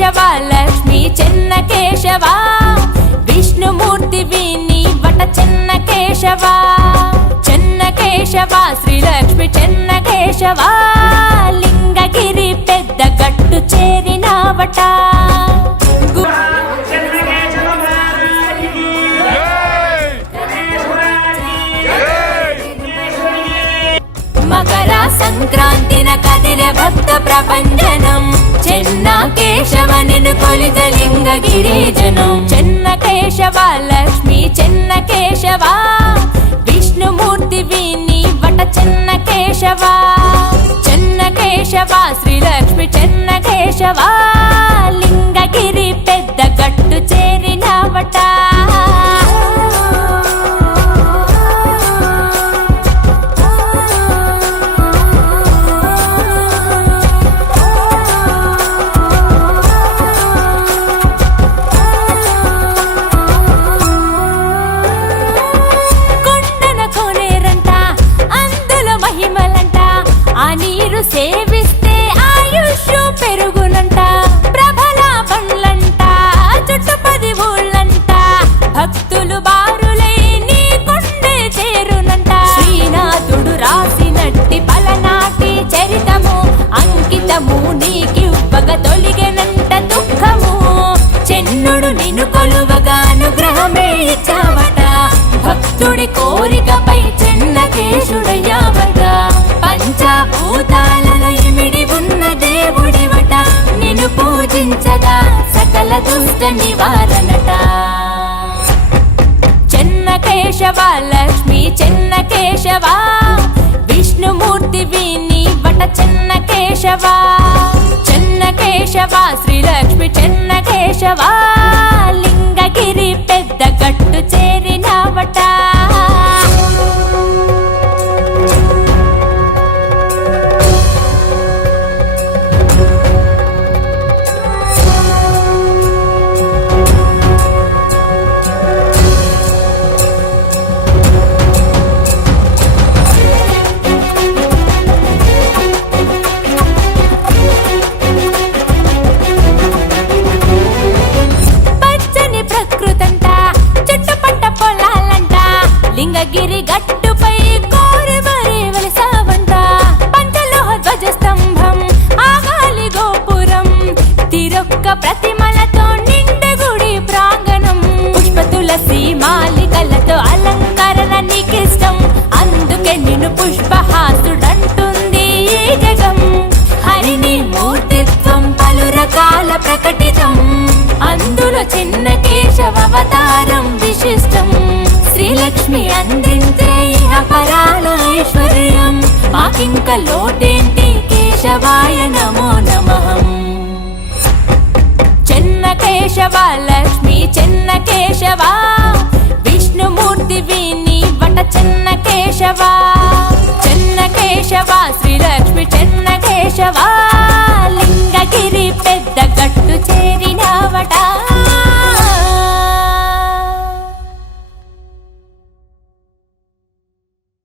కేశవ లక్ష్మి చెన్న కేశవ విష్ణుమూర్తి వీని వట చెన్న కేశవ చెన్న కేశవ శ్రీలక్ష్మి చెన్న కేశవ లింగగిరి పెద్ద గట్టు చేరినావట మకర సంక్రాంతిన కదిలే భక్త ప్రపంచనం చెన్న కేశవ నిన్ను కొలిత లింగగిరిజనం చెన్న కేశవ లక్ష్మి చెన్న కేశవ విష్ణుమూర్తి వీని వట చెన్న కేశవ చెన్న కేశవ శ్రీలక్ష్మి చెన్న కేశవ లింగగిరి పెద్ద గట్టు చేరినావట సేవిస్తే ఆయుష్ పెరుగునంట ప్రభల పండ్లంట చుట్టుపది ఊళ్ళంట భక్తులు బారులై నీ కొండే చేరునంట శ్రీనాథుడు రాసినట్టి పలనాటి చరితము అంకితము నీకివ్వగ తొలిగెనంట దుఃఖము చెన్నుడు నిన్ను కొలువగా అనుగ్రహమే ఇచ్చావట భక్తుడి కోరికపై చెన్న కేశుడయ్యావట పంచభూతాలలో ఇమిడి ఉన్న దేవుడివట నిన్ను పూజించగా సకల దుష్ట నివారణట చెన్న కేశవ లక్ష్మి చెన్న కేశవ విష్ణుమూర్తి వీని వట చెన్న కేశవ చెన్న కేశవ శ్రీలక్ష్మి చెన్న కేశవ లింగగిరి పెద్ద గట్టు చేరినావట లింగగిరి గట్టుపై కోరి మరి వెలిసావంట పంచలోహ ధ్వజ స్తంభం ఆగాలి గోపురం తిరొక్క ప్రతిమలతో నిండు గుడి ప్రాంగణం పుష్ప తులసి మాలికలతో అలంకరణ నీకిష్టం అందుకే నిన్ను పుష్పహాసుడంటుంది ఈ జగం హరిని మూర్తిత్వం పలు రకాల ప్రకటితం అందులో చిన్న కేశవ అవతారం విశిష్టం శ్రీలక్ష్మి అందించే పరాల ఐశ్వర్యం మాకింక లోటేంటి కేశవాయ నమో నమః చెన్న కేశవ లక్ష్మి చెన్న కేశవ విష్ణుమూర్తి వీని వట చెన్న కేశవ చెన్న కేశవ శ్రీలక్ష్మి చెన్న కేశవ